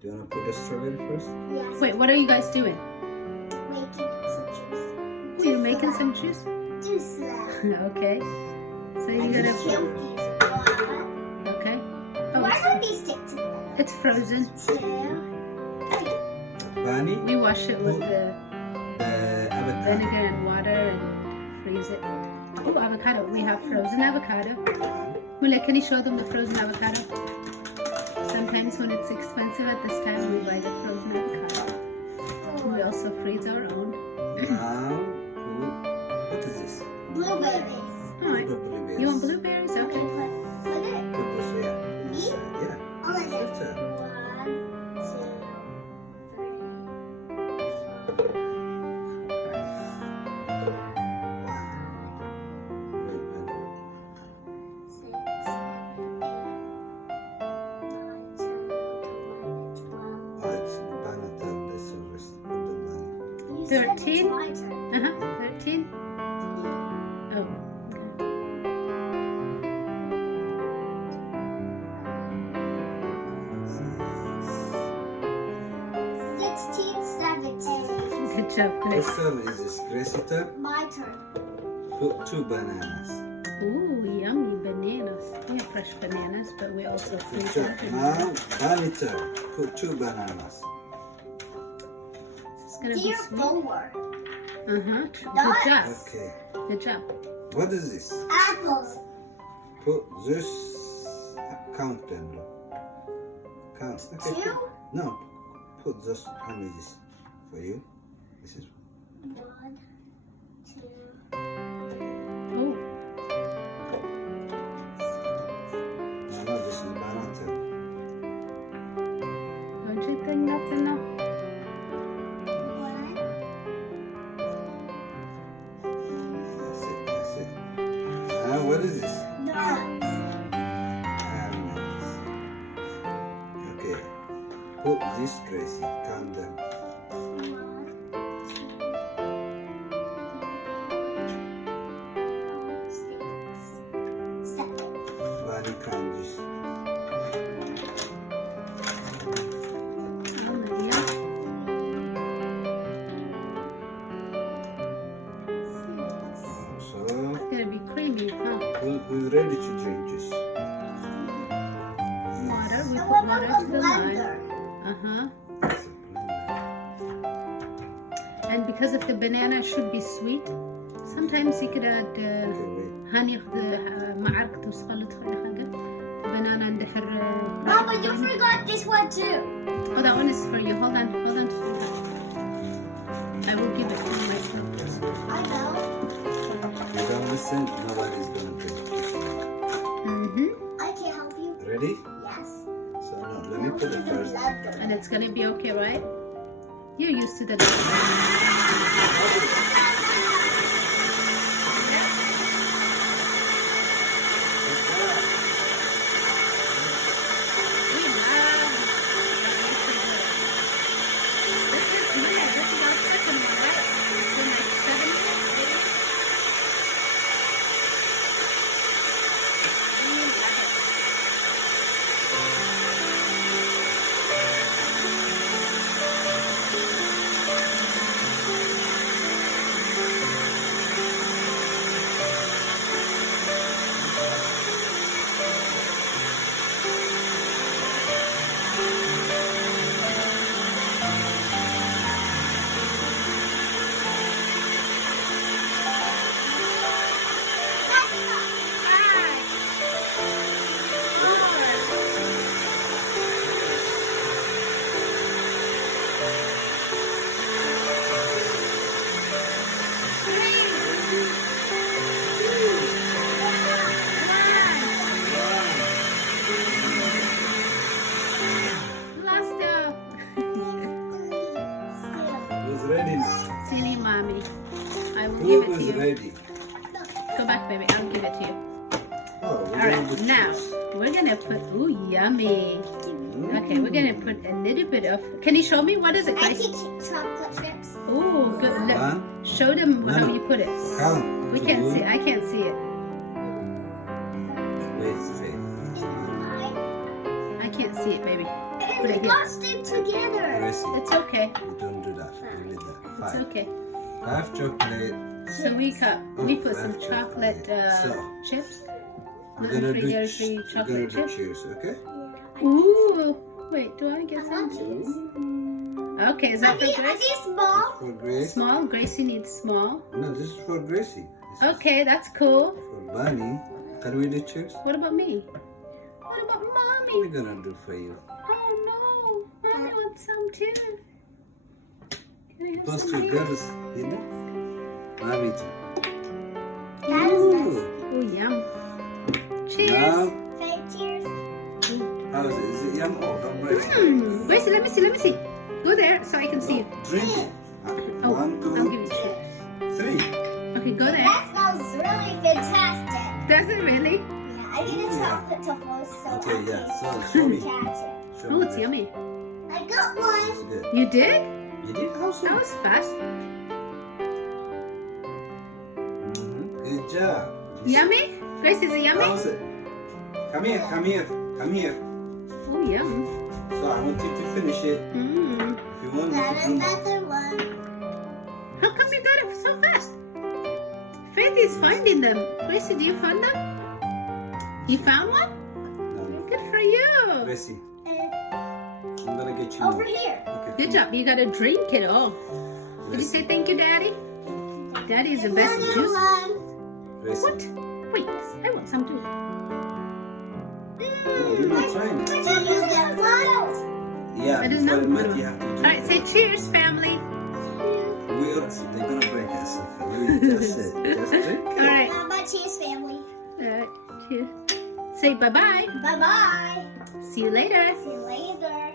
Do you want to put the strawberry first? Yes. Wait, what are you guys doing? Making some juice. Oh, you're making some juice? Juice lab. Okay. So I you're just gonna. killed these. One. Okay. Oh, Why don't these stick together? it's frozen. 2, 3. Bunny, We wash it with the avocado. vinegar and water and freeze it. Oh, avocado. We have frozen avocado. Mula, can you show them the frozen avocado? Sometimes when it's expensive at this time, we buy the frozen avocado. We also freeze our own. Now, what is this? Blueberries. All right. Blueberries. You want blueberries? Okay, Okay. put it. Put this here. Me? Yeah. Oh, is That's it? it. 1, 2, 3, 4. Oh, it's banana. This is rest of the bunny. 13? My turn. 13. Oh. Good job, Which Grace. turn is this? Gracie turn? My turn. Put 2 bananas. Ooh, yummy bananas. We have fresh bananas, but we also freeze Good them. Now, bunny turn. Put 2 bananas. This is gonna be Dear sweet. Bower. Good Dots. job. Okay. Good job. What is this? Apples. Put this. Count them. Look. Count. Okay. 2. No. Put this. How many is this? For you? This is 1, 2. Oh, no, this is banana turn. don't you think that's enough? 1. That's it. That's it. Now, what is this? Nuts. Almonds. Okay. Put this, Gracie. Count them. 7. Bunny count this. Almond, yeah. So, It's gonna be creamy, huh? who's ready to drink this? Water. We And put what water about to the the lime. blender? It's a blender. And because if the banana should be sweet, sometimes you could add Okay, wait. honey معك توصل حاجة banana and Mama, you forgot this one too. Oh, that one is for you. Hold on. I will give it to you myself. I know. You don't listen, nobody's gonna drink this. I can help you. Ready? Yes. So, no, let me put it first. And it's gonna be okay, right? You're used to the. ready now? Silly mommy. I will Who give it to is you. ready? Go back, baby. I'll give it to you. Oh, we're All gonna right, put now this. we're gonna put. Ooh, yummy. Okay, we're gonna put a little bit of. Can you show me what is it, I guys? think chocolate chips. Oh, good. Look. One. Show them No, how no. you put it. Count. We can't Two. see. I can't see it. Wait, wait. Mine. I can't see it, baby. put it we here. got stick together. Gracie, It's okay. you don't do that. You need that. It's 5. okay. 5 chocolate. So we put some Five chocolate So, chips. we're gonna do, There's 3 we're gonna chocolate do chips. cheers, okay? Ooh. Wait, do I get I some? want cheese. Okay, is that Are for these Grace? small? For Grace. Small. Gracie needs small. No, this is for Gracie. This is Okay, that's cool. for Bunny. Can we do cheers? What about me? What about What are mommy? we gonna do for you? Oh no, mommy wants some too. Can I have Those some? 2 girls, you know? Mommy too. That is nice. Ooh. Oh yum. Cheers. Now, Fake cheers. how is it? Is it yum or don't break? Gracie, let me see. Let me see. Go there so I can see you. Drink it. Oh, 1, I'll give 2, you cheers. 3. Okay, go there. That smells really fantastic. Does it really? Yeah, I need a chocolate to float so Okay, I yeah. can So show me. catch it. Show Oh, me. it's yummy. I got one. It's good. You did? You did also. That was fast. Good job. Yummy? Grace, is it yummy? How's it? Come here, come here, come here. Oh, yum. So I want you to finish it. Mm. If you want Got to drink. another one. How come you got it so fast? Faith is finding them. Gracie, do you find them? You found one? No, Good for you. Gracie, And I'm gonna get you over more. here. Okay, Good job. You gotta drink it all. Did you say thank you, Daddy? Daddy is the best Another juice. one. Gracie. What? Wait, I want some too. No, you're not trying it. Pretend you get wild. Yeah, I didn't before know. the milk you have to do. All right, say cheers, family. They're gonna break us. You just sit. Just drink. All right. My cheese family. All right. Cheers. Say bye-bye. Bye bye. See you later. See you later.